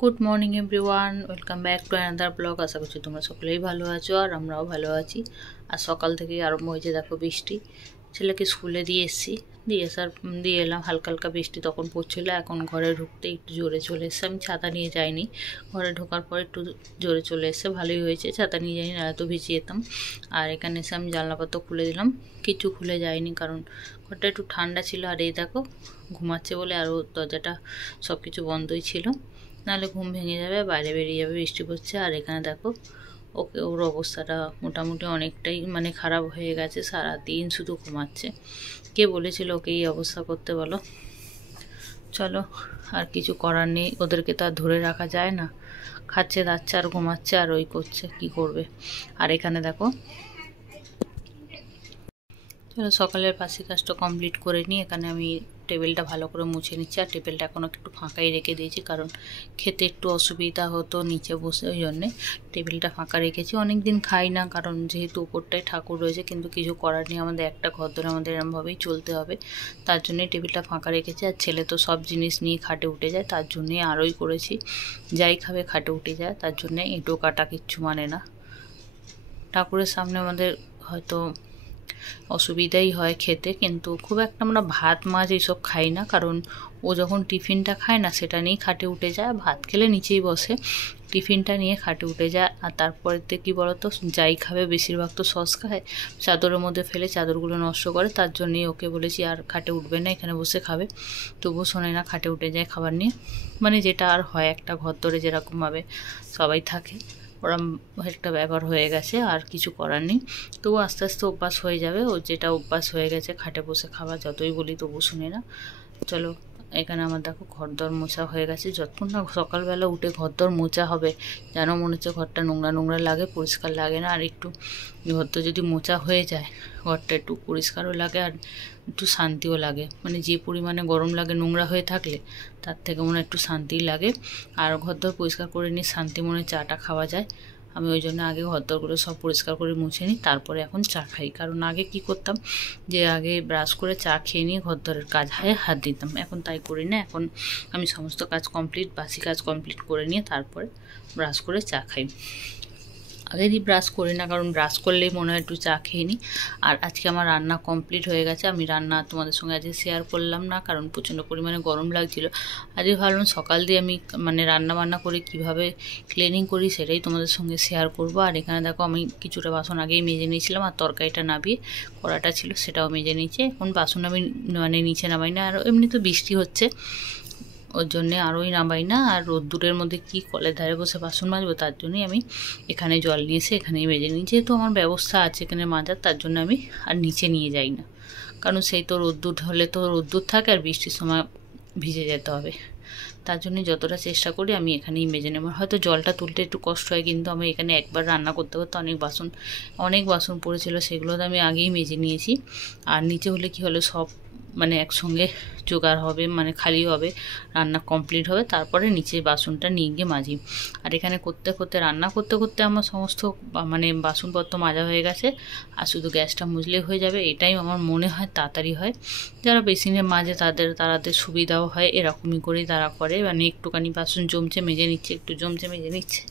Good morning everyone, welcome back to another blog. আশা করছি তোমরা সকলেই ভালো আছো আর আমরাও ভালো আছি। আর সকাল থেকেই আরম্ভ হয়েছে দেখো বৃষ্টি। ছেলেকে স্কুলে দিয়ে এলাম, হালকা হালকা বৃষ্টি তখন পড়ছিল। এখন ঘরে ঢুকতে একটু জোরে চলে এসছে। আমি ছাতা নিয়ে যাইনি, ঘরে ঢোকার পর একটু জোরে চলে এসছে, ভালোই হয়েছে। ছাতা নিয়ে যাইনি, না তো ভিজে যেতাম। আর এখানে এসে আমি জানলাপত্র খুলে দিলাম, কিছু খুলে যায়নি কারণ ঘরটা একটু ঠান্ডা ছিল। আর এই দেখো ঘুমাচ্ছে বলে আরও দরজাটা সব কিছু বন্ধই ছিল, নাহলে ঘুম ভেঙে যাবে, বাইরে বেরিয়ে যাবে, বৃষ্টি পড়ছে। আর এখানে দেখো ওর অবস্থাটা মোটামুটি অনেকটাই খারাপ হয়ে গেছে, সারাদিন শুধু ঘুমাচ্ছে। কে বলেছিল ওকে এই অবস্থা করতে বলো? চলো, আর কিছু করার নেই, ওদেরকে তো আর ধরে রাখা যায় না। খাচ্ছে দাচ্ছে আর ঘুমাচ্ছে আর ওই করছে, কি করবে। আর এখানে দেখো, চলো সকালের বাসি কাজটা কমপ্লিট করে নিই। এখানে আমি টেবিলটা ভালো করে মুছে নিচ্ছি। আর টেবিলটা এখনও একটু ফাঁকাই রেখে দিয়েছি, কারণ খেতে একটু অসুবিধা হতো নিচে বসে, ওই জন্যে টেবিলটা ফাঁকা রেখেছি। অনেক দিন খাই না, কারণ যেহেতু উপরটায় ঠাকুর রয়েছে, কিন্তু কিছু করার নেই, আমাদের একটা ঘর ধরে আমাদের এরমভাবেই চলতে হবে। তার জন্যই টেবিলটা ফাঁকা রেখেছি। আর ছেলে তো সব জিনিস নিয়ে খাটে উঠে যায়, তার জন্যই আরোই করেছি, যাই খাবে খাটে উঠে যায়। তার জন্যে এঁটো কাটা কিচ্ছু মানে না। ঠাকুরের সামনে আমাদের হয়তো অসুবিধাই হয় খেতে, কিন্তু খুব একটা আমরা ভাত মাছ এইসব খাই না, কারণ ও যখন টিফিনটা খায় না সেটা নিয়েই খাটে উঠে যায়। ভাত খেলে নিচেই বসে, টিফিনটা নিয়ে খাটে উঠে যায়। আর তারপরেতে কী বলতো, যাই খাবে বেশিরভাগ তো সস খায়, চাদরের মধ্যে ফেলে চাদরগুলো নষ্ট করে। তার জন্যই ওকে বলেছি আর খাটে উঠবে না, এখানে বসে খাবে। তবুও শোনে না, খাটে উঠে যায় খাবার নিয়ে। যেটা আর হয়, একটা ঘর ধরে যেরকমভাবে সবাই থাকে ওরম একটা ব্যাপার হয়ে গেছে, আর কিছু করার নেই। তবু আস্তে আস্তে অভ্যাস হয়ে যাবে, ওর যেটা অভ্যাস হয়ে গেছে খাটে বসে খাওয়া, যতই বলি তবু শুনে না। চলো, এখানে আমার দেখো ঘরদর মোছা হয়ে গেছে। যতক্ষণ না সকালবেলা উঠে ঘরদর মোছা হবে, যেন মনে হচ্ছে ঘরটা নোংরা নোংরা লাগে, পরিষ্কার লাগে না। আর একটু ঘরদর যদি মোছা হয়ে যায়, ঘরটা একটু পরিষ্কারও লাগে আর একটু শান্তিও লাগে। যে পরিমাণে গরম লাগে নোংরা হয়ে থাকলে, তার থেকে মনে একটু শান্তিই লাগে। আর ঘরদর পরিষ্কার করে নিয়ে শান্তি মনে চাটা খাওয়া যায়। আমি ওই জন্য আগে ঘরদরগুলো সব পরিষ্কার করে মুছে নিই, তারপরে এখন চা খাই। কারণ আগে কি করতাম, যে আগে ব্রাশ করে চা খেয়ে নিয়ে ঘরদরের কাজ হাত দিতাম। এখন তাই করি না, এখন আমি সমস্ত কাজ কমপ্লিট, বাসি কাজ কমপ্লিট করে নিয়ে তারপরে ব্রাশ করে চা খাই। আগে দিয়ে ব্রাশ করি না, কারণ ব্রাশ করলেই মনে হয় একটু চা খেয়ে নিই। আর আজকে আমার রান্না কমপ্লিট হয়ে গেছে। আমি রান্না তোমাদের সঙ্গে আজকে শেয়ার করলাম না, কারণ প্রচণ্ড পরিমাণে গরম লাগছিল। আজকে ভাবলাম সকাল দিয়ে আমি রান্না বান্না করে কিভাবে ক্লিনিং করি সেটাই তোমাদের সঙ্গে শেয়ার করব। আর এখানে দেখো আমি কিছুটা বাসন আগেই মেজে নিয়েছিলাম, আর তরকারিটা নাবিয়ে কড়াটা ছিল সেটাও মেজে নিয়েছি। এখন বাসন আমি নিচে নামাই না, আর এমনি তো বৃষ্টি হচ্ছে, ওর জন্যে আরোই নামাই না। আর রোদ্দুরের মধ্যে কি কলের ধারে বসে বাসন মাজবো, তার জন্যই আমি এখানে জল নিয়ে এসে এখানেই মেজে নিই। যেহেতু আমার ব্যবস্থা আছে এখানে মাজার, তার জন্য আমি আর নিচে নিয়ে যাই না, কারণ সেই তো রোদ্দুর হলে তো রোদ্দুর থাকে, আর বৃষ্টির সময় ভিজে যেতে হবে। তার জন্য যতটা চেষ্টা করি আমি এখানেই মেজে নেব। হয়তো জলটা তুলতে একটু কষ্ট হয়, কিন্তু আমি এখানে একবার রান্না করতে করতে অনেক বাসন পড়েছিল, সেগুলো তো আমি আগেই মেজে নিয়েছি। আর নিচে হলে কি হলো, সব একসঙ্গে জোগাড় হবে, খালি হবে, রান্না কমপ্লিট হবে, তারপরে নিচে বাসনটা নিয়ে গিয়ে মাজি। আর এখানে রান্না করতে করতে আমার সমস্ত বাসনপত্র মাজা হয়ে গেছে, আর শুধু গ্যাসটা মুছলেই হয়ে যাবে। এটাই আমার মনে হয় তাড়াতাড়ি হয়। যারা বেসিনে মাজে তাদের সুবিধাও হয়, এরকমই করেই তারা করে। একটুখানি বাসন জমছে মেজে নিচ্ছে, একটু জমছে মেজে নিচ্ছে,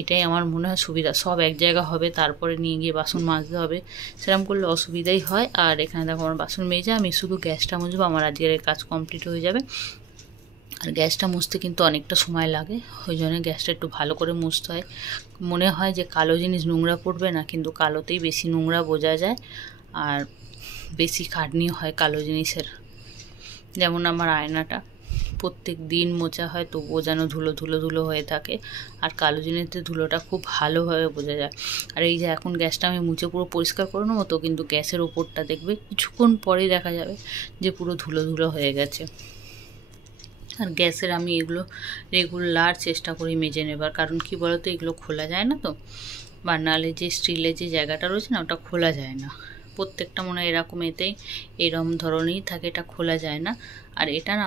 এটাই আমার মনে হয় সুবিধা। সব এক জায়গা হবে, তারপরে নিয়ে গিয়ে বাসন মাজতে হবে, সেরকম করলে অসুবিধাই হয়। আর এখানে দেখো আমার বাসন মেজে, আমি শুধু গ্যাসটা মুছবো, আমার আজকের কাজ কমপ্লিট হয়ে যাবে। আর গ্যাসটা মুছতে কিন্তু অনেকটা সময় লাগে, ওই জন্য গ্যাসটা একটু ভালো করে মুছতে হয়। মনে হয় যে কালো জিনিস নোংরা পড়বে না, কিন্তু কালোতেই বেশি নোংরা বোঝা যায়, আর বেশি খাটনি হয় কালো জিনিসের। যেমন আমার আয়নাটা প্রত্যেক দিন মোছা হয়, তবুও যেন ধুলো ধুলো ধুলো হয়ে থাকে, আর কালো জিনিসের ধুলোটা খুব ভালোভাবে বোঝা যায়। আর এই যে এখন গ্যাসটা আমি মুছে পুরো পরিষ্কার করে নেবো, তো কিন্তু গ্যাসের ওপরটা দেখবে কিছুক্ষণ পরেই দেখা যাবে যে পুরো ধুলো ধুলো হয়ে গেছে। আর গ্যাসের আমি এগুলো রেগুলার চেষ্টা করি মেজে নেবার, কারণ কি বলতো, এগুলো খোলা যায় না তো, বার্নালে যে স্টিলের যে জায়গাটা রয়েছে না, ওটা খোলা যায় না। প্রত্যেকটা মনে হয় এরকম এরকম ধরনেরই থাকে, এটা খোলা যায় না। আর এটা না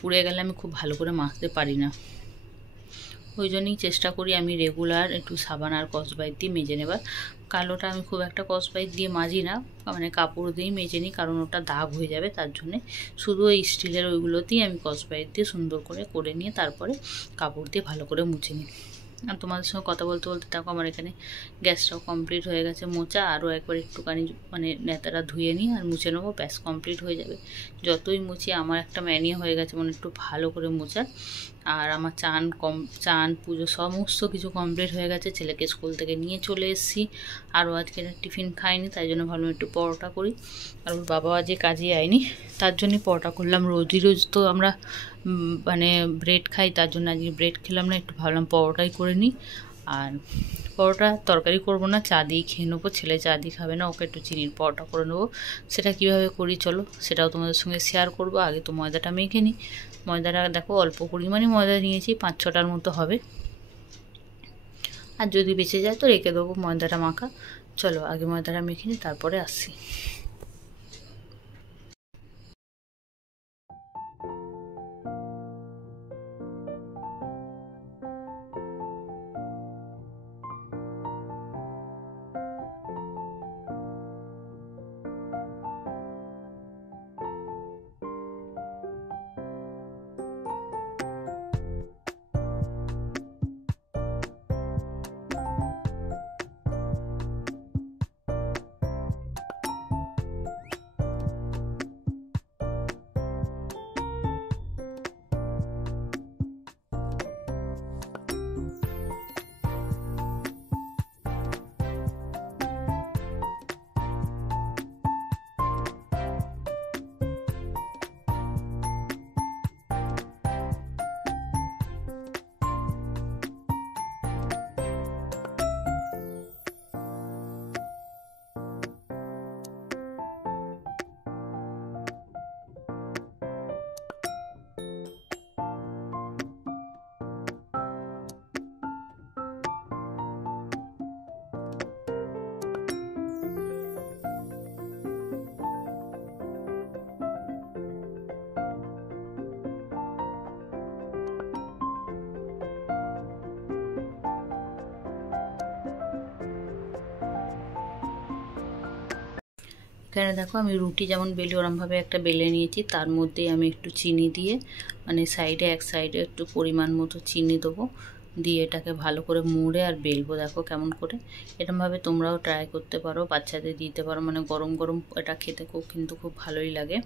পুড়ে গেলে আমি খুব ভালো করে মাজতে পারি না, ওই জন্যই চেষ্টা করি আমি রেগুলার একটু সাবান আর স্কচব্রাইট দিয়ে মেজে নেবার। কালোটা আমি খুব একটা স্কচব্রাইট দিয়ে মাজি না, মানে কাপড় দিয়েই মেজে নিই, কারণ ওটা দাগ হয়ে যাবে, তার জন্যে শুধু ওই স্টিলের ওইগুলোতেই আমি স্কচব্রাইট দিয়ে সুন্দর করে নিয়ে তারপরে কাপড় দিয়ে ভালো করে মুছে নিই। আর তোমাদের সঙ্গে কথা বলতে বলতে দেখো আমার এখানে গ্যাসটাও কমপ্লিট হয়ে গেছে মোছা। আরও একবার একটুখানি মানে নেতাটা ধুয়ে নিই আর মুছে নেবো, ব্যাস কমপ্লিট হয়ে যাবে। যতই মুছি আমার একটা ম্যানিয়া হয়ে গেছে মানে একটু ভালো করে মোছার। আর আমার চান পুজো সমস্ত কিছু কমপ্লিট হয়ে গেছে। ছেলেকে স্কুল থেকে নিয়ে চলে এসেছি, আরও আজকে টিফিন খাইনি, তাই জন্য ভাবলাম একটু পরোটা করি। আর ওর বাবা আজকে কাজে আয়নি, তার জন্যই পরোটা করলাম। রোজ তো আমরা মানে ব্রেড খাই, তার জন্য আজকে ব্রেড খেলাম না, একটু ভাবলাম পরোটাই করে নিই। আর পরোটা তরকারি করবো না, চা দিয়ে খেয়ে নেবো। ছেলে চা দিয়ে খাবে না, ওকে একটু চিনির পরোটা করে নেবো। সেটা কীভাবে করি চলো সেটাও তোমাদের সঙ্গে শেয়ার করবো। আগে তো ময়দাটা মেখে নিই। ময়দাটা দেখো অল্প পরিমাণে ময়দা নিয়েছি, 5-6টার মতো হবে, আর যদি বেঁচে যায় তো রেখে দেবো ময়দাটা মাখা। চলো আগে ময়দাটা মেখে নিই, তারপরে আসছি। এখানে দেখো আমি রুটি যেমন বেলি ওরমভাবে একটা বেলে নিয়েছি, তার মধ্যেই আমি একটু চিনি দিয়ে মানে এক সাইডে একটু পরিমাণ মতো চিনি দেবো, দিয়ে এটাকে ভালো করে মুড়ে আর বেলবো। দেখো কেমন করে, এরমভাবে তোমরাও ট্রাই করতে পারো, বাচ্চাদের দিতে পারো, মানে গরম গরম এটা খেতে কিন্তু খুব ভালোই লাগে।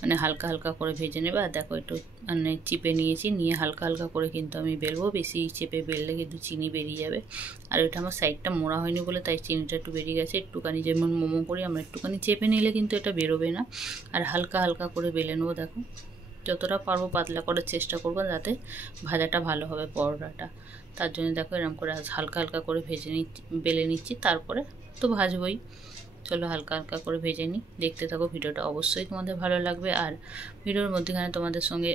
মানে হালকা হালকা করে ভেজে নেবে। আর দেখো একটু মানে চিপে নিয়েছি, নিয়ে হালকা হালকা করে কিন্তু আমি বেলবো, বেশি চেপে বেললে কিন্তু চিনি বেরিয়ে যাবে। আর ওইটা আমার সাইডটা মোড়া হয়নি বলে তাই চিনিটা একটু বেরিয়ে গেছে। একটুখানি যেমন মোমো করি আমরা, একটুখানি চেপে নিলে কিন্তু এটা বেরোবে না। আর হালকা হালকা করে বেলে নেবো। দেখো যতটা পারবো পাতলা করার চেষ্টা করবো, যাতে ভাজাটা ভালো হবে পরোটাটা। তার জন্য দেখো এরকম করে হালকা হালকা করে বেলে নিচ্ছি, তারপরে তো ভাজবই। চলো হালকা হালকা করে ভেজে নিই, দেখতে থাকো ভিডিওটা, অবশ্যই তোমাদের ভালো লাগবে। আর ভিডিওর মধ্যেখানে তোমাদের সঙ্গে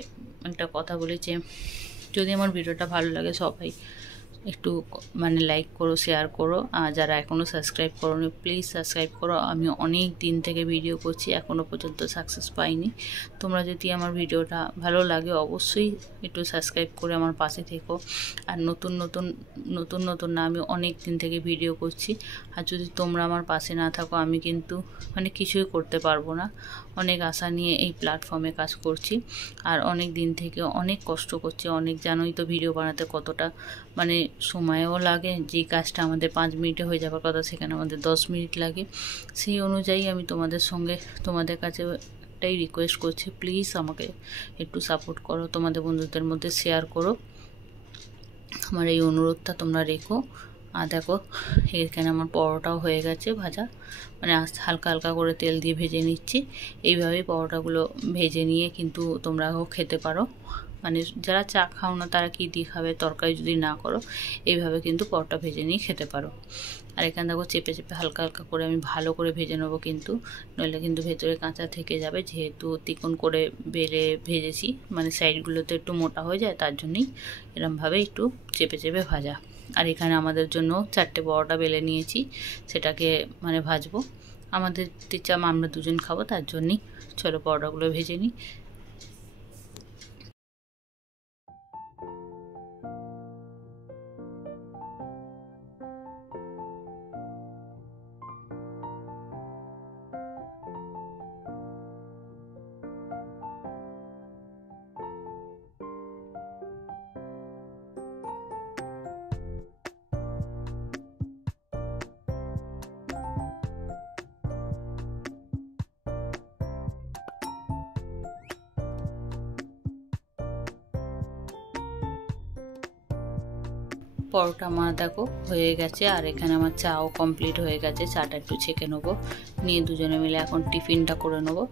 একটা কথা বলি যে যদি আমার ভিডিওটা ভালো লাগে সবাই একটু মানে লাইক করো, শেয়ার করো। আর যারা এখনও সাবস্ক্রাইব করোনি প্লিজ সাবস্ক্রাইব করো। আমি অনেক দিন থেকে ভিডিও করছি, এখনও পর্যন্ত সাকসেস পাইনি। তোমরা যদি আমার ভিডিওটা ভালো লাগে অবশ্যই একটু সাবস্ক্রাইব করে আমার পাশে থেকো। আর নতুন না, আমি অনেক দিন থেকে ভিডিও করছি, আর যদি তোমরা আমার পাশে না থাকো আমি কিন্তু মানে কিছুই করতে পারবো না। অনেক আশা নিয়ে এই প্ল্যাটফর্মে কাজ করছি, আর অনেক দিন থেকে অনেক কষ্ট করছি। অনেক জানোই তো ভিডিও বানাতে কতটা মানে সময়ও লাগে, যে কাজটা আমাদের 5 মিনিটে হয়ে যাওয়ার কথা সেখানে আমাদের 10 মিনিট লাগে। সেই অনুযায়ী আমি তোমাদের কাছে একটাই রিকোয়েস্ট করছি, প্লিজ আমাকে একটু সাপোর্ট করো, তোমাদের বন্ধুদের মধ্যে শেয়ার করো, আমার এই অনুরোধটা তোমরা রেখো। আর দেখো এখানে আমার পরোটাও হয়ে গেছে ভাজা, মানে হালকা হালকা করে তেল দিয়ে ভেজে নিচ্ছি। এইভাবেই পরোটাগুলো ভেজে নিয়ে কিন্তু তোমরাও খেতে পারো। মানে যারা চা খাও না তারা কি দিয়ে খাবে, তরকারি যদি না করো এইভাবে কিন্তু পরোটা ভেজে নিয়ে খেতে পারো। আর এখানে দেখো চেপে হালকা হালকা করে আমি ভালো করে ভেজে নেবো, কিন্তু নইলে কিন্তু ভেতরে কাঁচা থেকে যাবে, যেহেতু তিকোণ করে ভেজেছি, মানে সাইডগুলোতে একটু মোটা হয়ে যায়, তার জন্যই এরমভাবে একটু চেপে ভাজা। আর এখানে আমাদের জন্য 4টে পরোটা বেলে নিয়েছি, সেটাকে মানে ভাজবো। আমাদের আমরা 2জন খাবো, তার জন্যই চলো পরোটাগুলো ভেজে নিই। পরোটা আমার দেখো হয়ে গেছে, আর এখানে আমার চাও কমপ্লিট হয়ে গেছে। চাটা একটু ছেঁকে নেবো, নিয়ে দুজনে মিলে এখন টিফিনটা করে নেবো।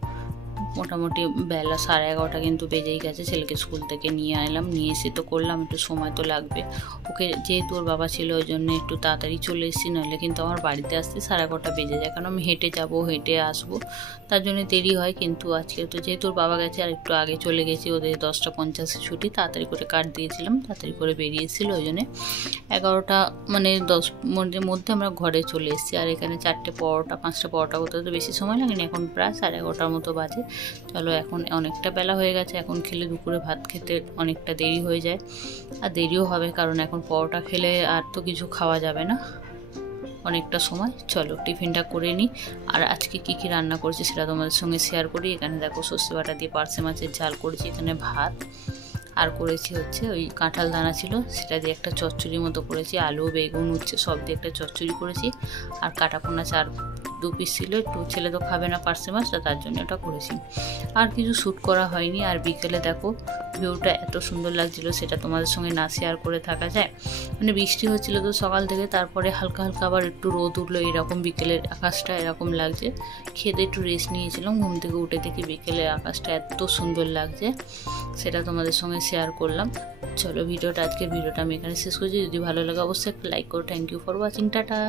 মোটামুটি বেলা 11:30 কিন্তু বেজেই গেছে। ছেলেকে স্কুল থেকে নিয়ে এলাম, নিয়ে এসে তো করলাম, একটু সময় তো লাগবে। ওকে যেহেতু ওর বাবা ছিল ওই জন্য একটু তাড়াতাড়ি চলে এসেছি, নাহলে কিন্তু আমার বাড়িতে আসতে 11:30 বেজে যায়, কারণ আমি হেঁটে যাব, হেঁটে আসবো, তার জন্য দেরি হয়। কিন্তু আজকে তো যেহেতু ওর বাবা গেছে আর একটু আগে চলে গেছি, ওদের 10:50 ছুটি, তাড়াতাড়ি করে কাট দিয়েছিলাম, তাড়াতাড়ি করে বেরিয়েছিল, ওই জন্যে 11টা মানে 10 মিনিটের মধ্যে আমরা ঘরে চলে এসেছি। আর এখানে 4টে পরোটা 5টা পরোটা করতে তো বেশি সময় লাগেনি, এখন প্রায় 11:30 মতো বাজে। চলো, এখন অনেকটা বেলা হয়ে গেছে, এখন খেলে দুপুরে ভাত খেতে অনেকটা দেরি হয়ে যায়, আর দেরিও হবে, কারণ এখন পরোটা খেলে আর তো কিছু খাওয়া যাবে না অনেকটা সময়। চলো টিফিনটা করে নিই। আর আজকে কি কি রান্না করছি সেটা তোমাদের সঙ্গে শেয়ার করি। এখানে দেখো সর্ষে বাটা দিয়ে পার্শে মাছের ঝাল করেছি, এখানে ভাত, আর করেছি হচ্ছে ওই কাঁঠাল দানা ছিল সেটা দিয়ে একটা চচ্চড়ি মতো করেছি, আলু বেগুন উচ্ছে সব দিয়ে একটা চচ্চড়ি করেছি। আর কাটাপোনা 2 পিস ছিল, একটু ছেলে তো খাবে না পার্শে মাছটা, তার জন্য ওটা করেছি। আর কিছু শ্যুট করা হয়নি। আর বিকেলে দেখো ভিউটা এত সুন্দর লাগছিল, সেটা তোমাদের সঙ্গে না শেয়ার করে থাকা যায়। মানে বৃষ্টি হচ্ছিল তো সকাল থেকে, তারপরে হালকা হালকা আবার একটু রোদ উঠলো, এরকম বিকেলের আকাশটা এরকম লাগছে। খেতে একটু রেস্ট নিয়েছিলাম, ঘুম থেকে উঠে দেখি বিকেলের আকাশটা এত সুন্দর লাগছে, সেটা তোমাদের সঙ্গে শেয়ার করলাম। চলো আজকের ভিডিওটা আমি এখানে শেষ করছি। যদি ভালো লাগে অবশ্যই একটা লাইক করো। Thank you for watching, tata.